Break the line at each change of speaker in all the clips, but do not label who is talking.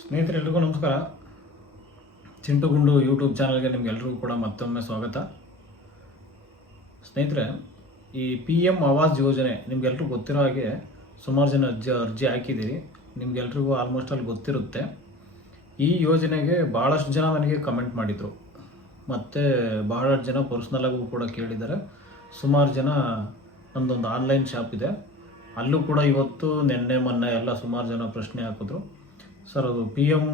ಸ್ನೇಹಿತರೆ ಎಲ್ರಿಗೂ ನಮಸ್ಕಾರ ಚಿಂಟುಗುಂಡು ಯೂಟ್ಯೂಬ್ ಚಾನಲ್ಗೆ ನಿಮ್ಗೆಲ್ರಿಗೂ ಕೂಡ ಮತ್ತೊಮ್ಮೆ ಸ್ವಾಗತ. ಸ್ನೇಹಿತರೆ, ಈ ಪಿ ಎಂ ಆವಾಸ್ ಯೋಜನೆ ನಿಮ್ಗೆಲ್ರಿಗೂ ಗೊತ್ತಿರೋ ಹಾಗೆ ಸುಮಾರು ಜನ ಅರ್ಜಿ ಅರ್ಜಿ ಹಾಕಿದ್ದೀರಿ. ನಿಮ್ಗೆಲ್ರಿಗೂ ಆಲ್ಮೋಸ್ಟ್ ಅಲ್ಲಿ ಗೊತ್ತಿರುತ್ತೆ. ಈ ಯೋಜನೆಗೆ ಭಾಳಷ್ಟು ಜನ ನನಗೆ ಕಮೆಂಟ್ ಮಾಡಿದರು. ಮತ್ತು ಭಾಳಷ್ಟು ಜನ ಪರ್ಸ್ನಲಾಗೂ ಕೂಡ ಕೇಳಿದ್ದಾರೆ. ಸುಮಾರು ಜನ ನಮ್ಮದೊಂದು ಆನ್ಲೈನ್ ಶಾಪ್ ಇದೆ. ಅಲ್ಲೂ ಕೂಡ ಇವತ್ತು, ನಿನ್ನೆ, ಮೊನ್ನೆ ಎಲ್ಲ ಸುಮಾರು ಜನ ಪ್ರಶ್ನೆ ಹಾಕಿದ್ರು. ಸರ್, ಅದು ಪಿ ಎಂ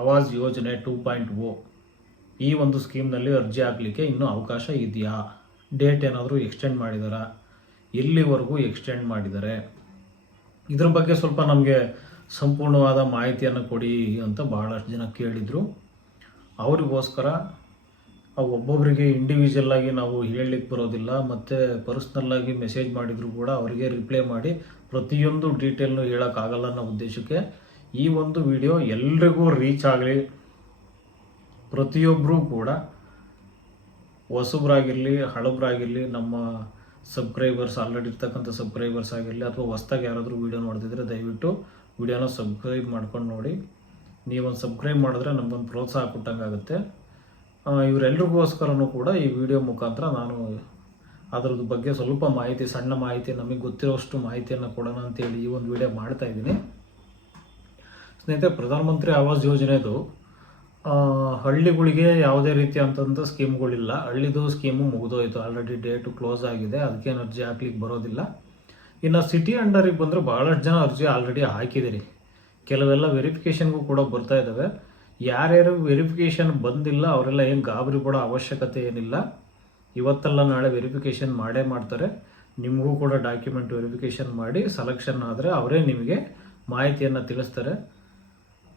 ಆವಾಸ್ ಯೋಜನೆ ಟೂ ಪಾಯಿಂಟ್ ಓ ಈ ಒಂದು ಸ್ಕೀಮ್ನಲ್ಲಿ ಅರ್ಜಿ ಹಾಕಲಿಕ್ಕೆ ಇನ್ನೂ ಅವಕಾಶ ಇದೆಯಾ? ಡೇಟ್ ಏನಾದರೂ ಎಕ್ಸ್ಟೆಂಡ್ ಮಾಡಿದಾರಾ? ಎಲ್ಲಿವರೆಗೂ ಎಕ್ಸ್ಟೆಂಡ್ ಮಾಡಿದ್ದಾರೆ ಇದ್ರ ಬಗ್ಗೆ ಸ್ವಲ್ಪ ನಮಗೆ ಸಂಪೂರ್ಣವಾದ ಮಾಹಿತಿಯನ್ನು ಕೊಡಿ ಅಂತ ಭಾಳಷ್ಟು ಜನ ಕೇಳಿದರು. ಅವರಿಗೋಸ್ಕರ ಒಬ್ಬೊಬ್ಬರಿಗೆ ಇಂಡಿವಿಜುವಲ್ ಆಗಿ ನಾವು ಹೇಳಲಿಕ್ಕೆ ಬರೋದಿಲ್ಲ, ಮತ್ತು ಪರ್ಸ್ನಲ್ಲಾಗಿ ಮೆಸೇಜ್ ಮಾಡಿದರೂ ಕೂಡ ಅವರಿಗೆ ರಿಪ್ಲೈ ಮಾಡಿ ಪ್ರತಿಯೊಂದು ಡೀಟೇಲ್ನು ಹೇಳೋಕ್ಕಾಗಲ್ಲ ಅನ್ನೋ ಉದ್ದೇಶಕ್ಕೆ ಈ ಒಂದು ವಿಡಿಯೋ ಎಲ್ರಿಗೂ ರೀಚ್ ಆಗಲಿ. ಪ್ರತಿಯೊಬ್ಬರೂ ಕೂಡ ಹೊಸಬ್ರಾಗಿರಲಿ, ಹಳಬ್ರಾಗಿರಲಿ, ನಮ್ಮ ಸಬ್ಸ್ಕ್ರೈಬರ್ಸ್ ಆಲ್ರೆಡಿ ಇರ್ತಕ್ಕಂಥ ಸಬ್ಸ್ಕ್ರೈಬರ್ಸ್ ಆಗಿರಲಿ ಅಥವಾ ಹೊಸ್ದಾಗಿ ಯಾರಾದರೂ ವೀಡಿಯೋ ನೋಡ್ತಿದ್ರೆ ದಯವಿಟ್ಟು ವಿಡಿಯೋನ ಸಬ್ಸ್ಕ್ರೈಬ್ ಮಾಡ್ಕೊಂಡು ನೋಡಿ. ನೀವೊಂದು ಸಬ್ಸ್ಕ್ರೈಬ್ ಮಾಡಿದ್ರೆ ನಮಗೊಂದು ಪ್ರೋತ್ಸಾಹ ಕೊಟ್ಟಂಗೆ ಆಗುತ್ತೆ. ಇವರೆಲ್ರಿಗೋಸ್ಕರನೂ ಕೂಡ ಈ ವಿಡಿಯೋ ಮುಖಾಂತರ ನಾನು ಅದ್ರದ್ದು ಬಗ್ಗೆ ಸ್ವಲ್ಪ ಮಾಹಿತಿ, ಸಣ್ಣ ಮಾಹಿತಿ, ನಮಗೆ ಗೊತ್ತಿರೋಷ್ಟು ಮಾಹಿತಿಯನ್ನು ಕೊಡೋಣ ಅಂತೇಳಿ ಈ ಒಂದು ವಿಡಿಯೋ ಮಾಡ್ತಾ ಇದ್ದೀನಿ. ಸ್ನೇಹಿತರೆ, ಪ್ರಧಾನಮಂತ್ರಿ ಆವಾಸ್ ಯೋಜನೆದು ಹಳ್ಳಿಗಳಿಗೆ ಯಾವುದೇ ರೀತಿ ಅಂತಂತ ಸ್ಕೀಮ್ಗಳಿಲ್ಲ. ಹಳ್ಳಿದು ಸ್ಕೀಮು ಮುಗಿದೋಯ್ತು. ಆಲ್ರೆಡಿ ಡೇಟು ಕ್ಲೋಸ್ ಆಗಿದೆ. ಅದಕ್ಕೇನು ಅರ್ಜಿ ಹಾಕ್ಲಿಕ್ಕೆ ಬರೋದಿಲ್ಲ. ಇನ್ನು ಸಿಟಿ ಅಂಡರಿಗೆ ಬಂದರೆ ಭಾಳಷ್ಟು ಜನ ಅರ್ಜಿ ಆಲ್ರೆಡಿ ಹಾಕಿದಿರಿ. ಕೆಲವೆಲ್ಲ ವೆರಿಫಿಕೇಷನ್ಗೂ ಕೂಡ ಬರ್ತಾ ಇದ್ದಾವೆ ಯಾರ್ಯಾರು ವೆರಿಫಿಕೇಷನ್ ಬಂದಿಲ್ಲ, ಅವರೆಲ್ಲ ಏನು ಗಾಬರಿ ಪಡೋ ಅವಶ್ಯಕತೆ ಏನಿಲ್ಲ. ಇವತ್ತೆಲ್ಲ ನಾಳೆ ವೆರಿಫಿಕೇಷನ್ ಮಾಡೇ ಮಾಡ್ತಾರೆ. ನಿಮಗೂ ಕೂಡ ಡಾಕ್ಯುಮೆಂಟ್ ವೆರಿಫಿಕೇಷನ್ ಮಾಡಿ ಸೆಲೆಕ್ಷನ್ ಆದರೆ ಅವರೇ ನಿಮಗೆ ಮಾಹಿತಿಯನ್ನು ತಿಳಿಸ್ತಾರೆ.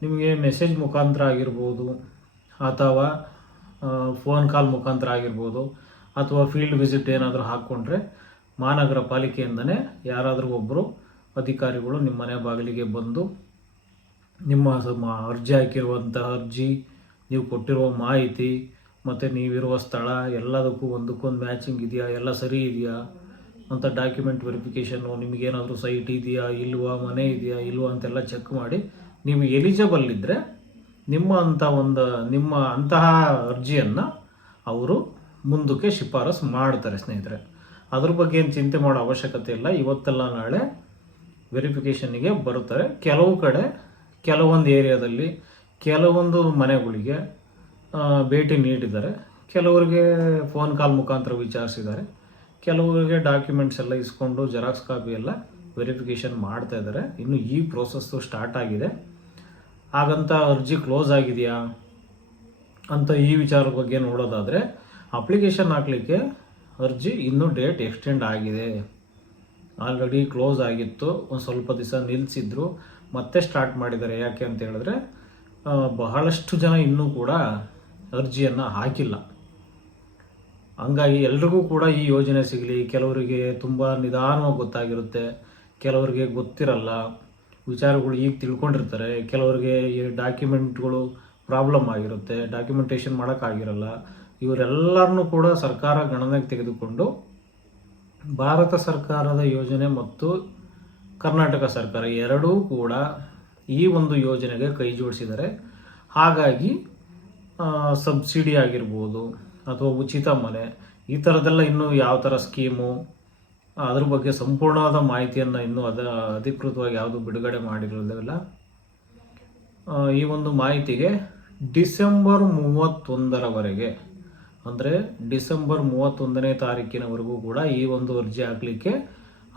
ನಿಮಗೆ ಮೆಸೇಜ್ ಮುಖಾಂತರ ಆಗಿರ್ಬೋದು, ಅಥವಾ ಫೋನ್ ಕಾಲ್ ಮುಖಾಂತರ ಆಗಿರ್ಬೋದು, ಅಥವಾ ಫೀಲ್ಡ್ ವಿಸಿಟ್ ಏನಾದರೂ ಹಾಕ್ಕೊಂಡ್ರೆ ಮಹಾನಗರ ಪಾಲಿಕೆಯಿಂದನೇ ಯಾರಾದರೂ ಒಬ್ಬರು ಅಧಿಕಾರಿಗಳು ನಿಮ್ಮ ಮನೆ ಬಾಗಿಲಿಗೆ ಬಂದು ನಿಮ್ಮ ಅರ್ಜಿ ಹಾಕಿರುವಂಥ ಅರ್ಜಿ, ನೀವು ಕೊಟ್ಟಿರುವ ಮಾಹಿತಿ, ಮತ್ತು ನೀವಿರುವ ಸ್ಥಳ, ಎಲ್ಲದಕ್ಕೂ ಒಂದಕ್ಕೊಂದು ಮ್ಯಾಚಿಂಗ್ ಇದೆಯಾ, ಎಲ್ಲ ಸರಿ ಇದೆಯಾ, ಅಂತ ಡಾಕ್ಯುಮೆಂಟ್ ವೆರಿಫಿಕೇಷನ್ನು ನಿಮಗೇನಾದರೂ ಸೈಟ್ ಇದೆಯಾ, ಇಲ್ವಾ, ಮನೆ ಇದೆಯಾ, ಇಲ್ವಾ ಅಂತೆಲ್ಲ ಚೆಕ್ ಮಾಡಿ ನೀವು ಎಲಿಜಿಬಲ್ ಇದ್ದರೆ ನಿಮ್ಮ ಅಂಥ ಒಂದು, ನಿಮ್ಮ ಅಂತಹ ಅರ್ಜಿಯನ್ನು ಅವರು ಮುಂದಕ್ಕೆ ಶಿಫಾರಸು ಮಾಡ್ತಾರೆ ಸ್ನೇಹಿತರೆ. ಅದ್ರ ಬಗ್ಗೆ ಏನು ಚಿಂತೆ ಮಾಡೋ ಅವಶ್ಯಕತೆ ಇಲ್ಲ. ಇವತ್ತೆಲ್ಲ ನಾಳೆ ವೆರಿಫಿಕೇಷನ್ನಿಗೆ ಬರುತ್ತಾರೆ. ಕೆಲವು ಕಡೆ, ಕೆಲವೊಂದು ಏರಿಯಾದಲ್ಲಿ, ಕೆಲವೊಂದು ಮನೆಗಳಿಗೆ ಭೇಟಿ ನೀಡಿದ್ದಾರೆ. ಕೆಲವರಿಗೆ ಫೋನ್ ಕಾಲ್ ಮುಖಾಂತರ ವಿಚಾರಿಸಿದ್ದಾರೆ. ಕೆಲವರಿಗೆ ಡಾಕ್ಯುಮೆಂಟ್ಸ್ ಎಲ್ಲ ಇಸ್ಕೊಂಡು ಜೆರಾಕ್ಸ್ ಕಾಪಿ ಎಲ್ಲ ವೆರಿಫಿಕೇಷನ್ ಮಾಡ್ತಾ ಇದ್ದಾರೆ. ಇನ್ನು ಈ ಪ್ರೋಸೆಸ್ಸು ಸ್ಟಾರ್ಟ್ ಆಗಿದೆ. ಹಾಗಂತ ಅರ್ಜಿ ಕ್ಲೋಸ್ ಆಗಿದೆಯಾ ಅಂತ ಈ ವಿಚಾರದ ಬಗ್ಗೆ ನೋಡೋದಾದರೆ ಅಪ್ಲಿಕೇಶನ್ ಹಾಕಲಿಕ್ಕೆ ಅರ್ಜಿ ಇನ್ನೂ ಡೇಟ್ ಎಕ್ಸ್ಟೆಂಡ್ ಆಗಿದೆ. ಆಲ್ರೆಡಿ ಕ್ಲೋಸ್ ಆಗಿತ್ತು. ಒಂದು ಸ್ವಲ್ಪ ದಿವಸ ನಿಲ್ಲಿಸಿದ್ರು ಮತ್ತೆ ಸ್ಟಾರ್ಟ್ ಮಾಡಿದ್ದಾರೆ. ಯಾಕೆ ಅಂತ ಹೇಳಿದ್ರೆ ಬಹಳಷ್ಟು ಜನ ಇನ್ನೂ ಕೂಡ ಅರ್ಜಿಯನ್ನು ಹಾಕಿಲ್ಲ. ಹಂಗಾಗಿ ಎಲ್ರಿಗೂ ಕೂಡ ಈ ಯೋಜನೆ ಸಿಗಲಿ. ಕೆಲವರಿಗೆ ತುಂಬ ನಿಧಾನವಾಗಿ ಗೊತ್ತಾಗಿರುತ್ತೆ. ಕೆಲವರಿಗೆ ಗೊತ್ತಿರಲ್ಲ. ವಿಚಾರಗಳು ಈಗ ತಿಳ್ಕೊಂಡಿರ್ತಾರೆ. ಕೆಲವರಿಗೆ ಈ ಡಾಕ್ಯುಮೆಂಟ್ಗಳು ಪ್ರಾಬ್ಲಮ್ ಆಗಿರುತ್ತೆ, ಡಾಕ್ಯುಮೆಂಟೇಷನ್ ಮಾಡೋಕ್ಕಾಗಿರಲ್ಲ. ಇವರೆಲ್ಲರನ್ನೂ ಕೂಡ ಸರ್ಕಾರ ಗಣನೆಗೆ ತೆಗೆದುಕೊಂಡು ಭಾರತ ಸರ್ಕಾರದ ಯೋಜನೆ ಮತ್ತು ಕರ್ನಾಟಕ ಸರ್ಕಾರ ಎರಡೂ ಕೂಡ ಈ ಒಂದು ಯೋಜನೆಗೆ ಕೈ ಜೋಡಿಸಿದರೆ ಹಾಗಾಗಿ ಸಬ್ಸಿಡಿ ಆಗಿರ್ಬೋದು ಅಥವಾ ಉಚಿತ ಮನೆ, ಈ ಥರದ್ದೆಲ್ಲ ಇನ್ನೂ ಯಾವ ಥರ ಸ್ಕೀಮು ಅದ್ರ ಬಗ್ಗೆ ಸಂಪೂರ್ಣವಾದ ಮಾಹಿತಿಯನ್ನು ಇನ್ನೂ ಅದ ಅಧಿಕೃತವಾಗಿ ಯಾವುದು ಬಿಡುಗಡೆ ಮಾಡಿರೋದಿಲ್ಲ ಈ ಒಂದು ಮಾಹಿತಿಗೆ ಡಿಸೆಂಬರ್ ಮೂವತ್ತೊಂದರವರೆಗೆ, ಅಂದರೆ ಡಿಸೆಂಬರ್ ಮೂವತ್ತೊಂದನೇ ತಾರೀಕಿನವರೆಗೂ ಕೂಡ ಈ ಒಂದು ಅರ್ಜಿ ಹಾಕಲಿಕ್ಕೆ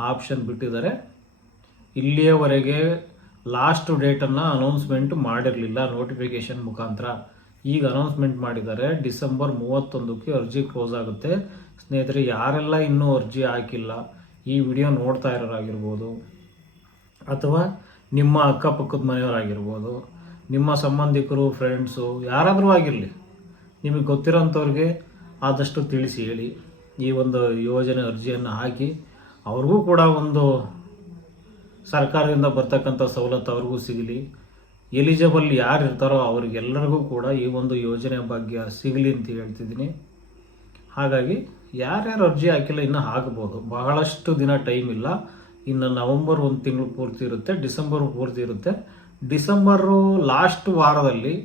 ಆಪ್ಷನ್ ಬಿಟ್ಟಿದ್ದಾರೆ. ಇಲ್ಲಿಯವರೆಗೆ ಲಾಸ್ಟ್ ಡೇಟನ್ನು ಅನೌನ್ಸ್ಮೆಂಟ್ ಮಾಡಿರಲಿಲ್ಲ ನೋಟಿಫಿಕೇಶನ್ ಮುಖಾಂತರ. ಈಗ ಅನೌನ್ಸ್ಮೆಂಟ್ ಮಾಡಿದ್ದಾರೆ, ಡಿಸೆಂಬರ್ ಮೂವತ್ತೊಂದಕ್ಕೆ ಅರ್ಜಿ ಕ್ಲೋಸ್ ಆಗುತ್ತೆ. ಸ್ನೇಹಿತರೆ, ಯಾರೆಲ್ಲ ಇನ್ನೂ ಅರ್ಜಿ ಹಾಕಿಲ್ಲ, ಈ ವಿಡಿಯೋ ನೋಡ್ತಾ ಇರೋರಾಗಿರ್ಬೋದು, ಅಥವಾ ನಿಮ್ಮ ಅಕ್ಕಪಕ್ಕದ ಮನೆಯವರಾಗಿರ್ಬೋದು, ನಿಮ್ಮ ಸಂಬಂಧಿಕರು ಫ್ರೆಂಡ್ಸು ಯಾರಾದರೂ ಆಗಿರಲಿ, ನಿಮಗೆ ಗೊತ್ತಿರೋಂಥವ್ರಿಗೆ ಆದಷ್ಟು ತಿಳಿಸಿ ಹೇಳಿ. ಈ ಒಂದು ಯೋಜನೆ ಅರ್ಜಿಯನ್ನು ಹಾಕಿ, ಅವ್ರಿಗೂ ಕೂಡ ಒಂದು ಸರ್ಕಾರದಿಂದ ಬರ್ತಕ್ಕಂಥ ಸವಲತ್ತು ಅವ್ರಿಗೂ ಸಿಗಲಿ. ಎಲಿಜಿಬಲ್ ಯಾರು ಇರ್ತಾರೋ ಅವ್ರಿಗೆಲ್ಲರಿಗೂ ಕೂಡ ಈ ಒಂದು ಯೋಜನೆ ಭಾಗ್ಯ ಸಿಗಲಿ ಅಂತ ಹೇಳ್ತಿದ್ದೀನಿ. ಹಾಗಾಗಿ ಯಾರ್ಯಾರು ಅರ್ಜಿ ಹಾಕಿಲ್ಲ ಇನ್ನೂ ಹಾಕ್ಬೋದು ಬಹಳಷ್ಟು ದಿನ ಟೈಮ್ ಇಲ್ಲ. ಇನ್ನು ನವಂಬರ್ ಒಂದು ತಿಂಗಳು ಪೂರ್ತಿ ಇರುತ್ತೆ, ಡಿಸೆಂಬರ್ ಪೂರ್ತಿ ಇರುತ್ತೆ. ಡಿಸೆಂಬರು ಲಾಸ್ಟ್ ವಾರದಲ್ಲಿ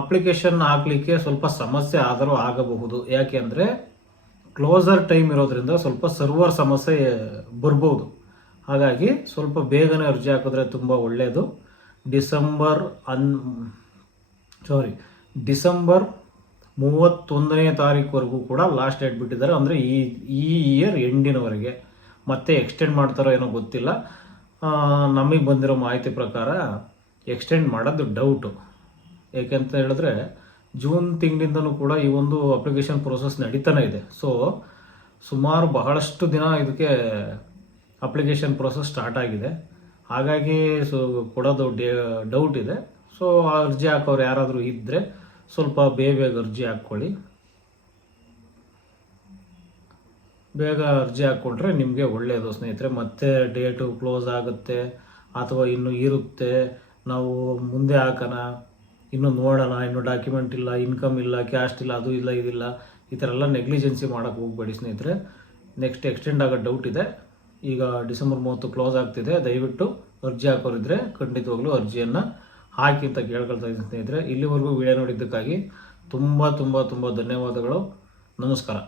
ಅಪ್ಲಿಕೇಶನ್ ಹಾಕಲಿಕ್ಕೆ ಸ್ವಲ್ಪ ಸಮಸ್ಯೆ ಆದರೂ ಆಗಬಹುದು. ಯಾಕೆಂದರೆ ಕ್ಲೋಸರ್ ಟೈಮ್ ಇರೋದ್ರಿಂದ ಸ್ವಲ್ಪ ಸರ್ವರ್ ಸಮಸ್ಯೆ ಬರ್ಬೋದು. ಹಾಗಾಗಿ ಸ್ವಲ್ಪ ಬೇಗನೆ ಅರ್ಜಿ ಹಾಕಿದ್ರೆ ತುಂಬ ಒಳ್ಳೆಯದು ಡಿಸೆಂಬರ್ ಅನ್ ಸಾರಿ ಡಿಸೆಂಬರ್ ಮೂವತ್ತೊಂದನೇ ತಾರೀಕುವರೆಗೂ ಕೂಡ ಲಾಸ್ಟ್ ಡೇಟ್ ಬಿಟ್ಟಿದ್ದಾರೆ. ಅಂದರೆ ಈ ಈ ಇಯರ್ ಎಂಡಿನವರೆಗೆ. ಮತ್ತೆ ಎಕ್ಸ್ಟೆಂಡ್ ಮಾಡ್ತಾರೋ ಏನೋ ಗೊತ್ತಿಲ್ಲ. ನಮಗೆ ಬಂದಿರೋ ಮಾಹಿತಿ ಪ್ರಕಾರ ಎಕ್ಸ್ಟೆಂಡ್ ಮಾಡೋದು ಡೌಟು ಏಕೆಂತ ಹೇಳಿದ್ರೆ ಜೂನ್ ತಿಂಗಳಿಂದನೂ ಕೂಡ ಈ ಒಂದು ಅಪ್ಲಿಕೇಶನ್ ಪ್ರೋಸೆಸ್ ನಡೀತಾನೆ ಇದೆ. ಸೊ ಸುಮಾರು ಬಹಳಷ್ಟು ದಿನ ಇದಕ್ಕೆ ಅಪ್ಲಿಕೇಶನ್ ಪ್ರೋಸೆಸ್ ಸ್ಟಾರ್ಟ್ ಆಗಿದೆ. ಹಾಗಾಗಿ ಸೊ ಕೊಡೋದು ಡೌಟ್ ಇದೆ. ಸೊ ಅರ್ಜಿ ಹಾಕೋರು ಯಾರಾದರೂ ಇದ್ದರೆ ಸ್ವಲ್ಪ ಬೇಗ ಬೇಗ ಅರ್ಜಿ ಹಾಕ್ಕೊಳ್ಳಿ. ಬೇಗ ಅರ್ಜಿ ಹಾಕ್ಕೊಂಡ್ರೆ ನಿಮಗೆ ಒಳ್ಳೆಯದು ಸ್ನೇಹಿತರೆ. ಮತ್ತೆ ಡೇಟು ಕ್ಲೋಸ್ ಆಗುತ್ತೆ ಅಥವಾ ಇನ್ನು ಇರುತ್ತೆ. ನಾವು ಮುಂದೆ ಹಾಕೋಣ. ಇನ್ನು ನೋಡೋಣ. ಇನ್ನು ಡಾಕ್ಯುಮೆಂಟ್ ಇಲ್ಲ ಇನ್ಕಮ್ ಇಲ್ಲ ಕ್ಯಾಸ್ಟ್ ಇಲ್ಲ, ಅದು ಇಲ್ಲ ಇದಿಲ್ಲ ಈ ಥರ ಎಲ್ಲ ನೆಗ್ಲಿಜೆನ್ಸಿ ಮಾಡೋಕ್ಕೆ ಹೋಗ್ಬೇಡಿ ಸ್ನೇಹಿತರೆ. ನೆಕ್ಸ್ಟ್ ಎಕ್ಸ್ಟೆಂಡ್ ಆಗೋ ಡೌಟ್ ಇದೆ. ಈಗ ಡಿಸೆಂಬರ್ ಮೂವತ್ತು ಕ್ಲೋಸ್ ಆಗ್ತಿದೆ, ದಯವಿಟ್ಟು ಅರ್ಜಿ ಹಾಕೋರಿದ್ರೆ ಖಂಡಿತವಾಗ್ಲೂ ಅರ್ಜಿಯನ್ನು ಹಾಕಿ ಅಂತ ಕೇಳ್ಕೊಳ್ತಾ ಸ್ನೇಹಿತರೆ. ಇಲ್ಲಿವರೆಗೂ ವಿಡಿಯೋ ನೋಡಿದ್ದಕ್ಕಾಗಿ ತುಂಬ ತುಂಬ ತುಂಬ ಧನ್ಯವಾದಗಳು. ನಮಸ್ಕಾರ.